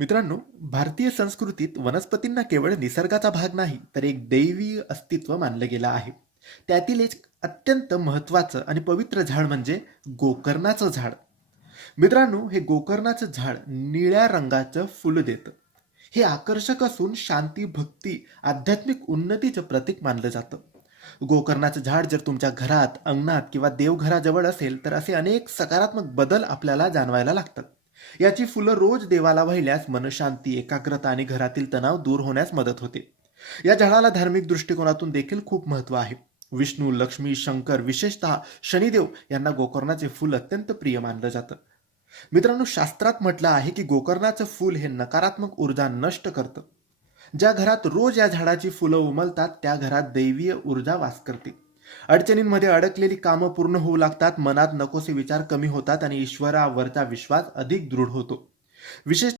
मित्रांनो, भारतीय संस्कृतीत वनस्पतींना केवळ निसर्गाचा भाग नाही, तर एक दैवी अस्तित्व मानलं गेलं आहे. त्यातील एक अत्यंत महत्त्वाचं आणि पवित्र झाड म्हणजे गोकर्णाचं झाड. मित्रांनो, हे गोकर्णाचं झाड निळ्या रंगाचं फुल देतं. हे आकर्षक असून शांती, भक्ती, आध्यात्मिक उन्नतीचं प्रतीक मानलं जातं. गोकर्णाचं झाड जर तुमच्या घरात, अंगणात किंवा देवघराजवळ असेल, तर असे अनेक सकारात्मक बदल आपल्याला जाणवायला लागतात. याची फुलं रोज देवाला वाहिल्यास मनशांती, एकाग्रता आणि घरातील तणाव दूर होण्यास मदत होते. या झाडाला धार्मिक दृष्टिकोनातून देखील खूप महत्त्व आहे. विष्णू, लक्ष्मी, शंकर, विशेषतः शनिदेव यांना गोकर्णाचे फूल अत्यंत प्रिय मानलं जातं. मित्रांनो, शास्त्रात म्हटलं आहे की गोकर्णाचं फूल हे नकारात्मक ऊर्जा नष्ट करतं. ज्या घरात रोज या झाडाची फुलं उमलतात त्या घरात दैवीय ऊर्जा वास करते. अडचणींमध्ये अडकलेली कामं पूर्ण होऊ लागतात, मनात नकोसे विचार कमी होतात आणि ईश्वरावरचा विश्वास अधिक दृढ होतो. विशेष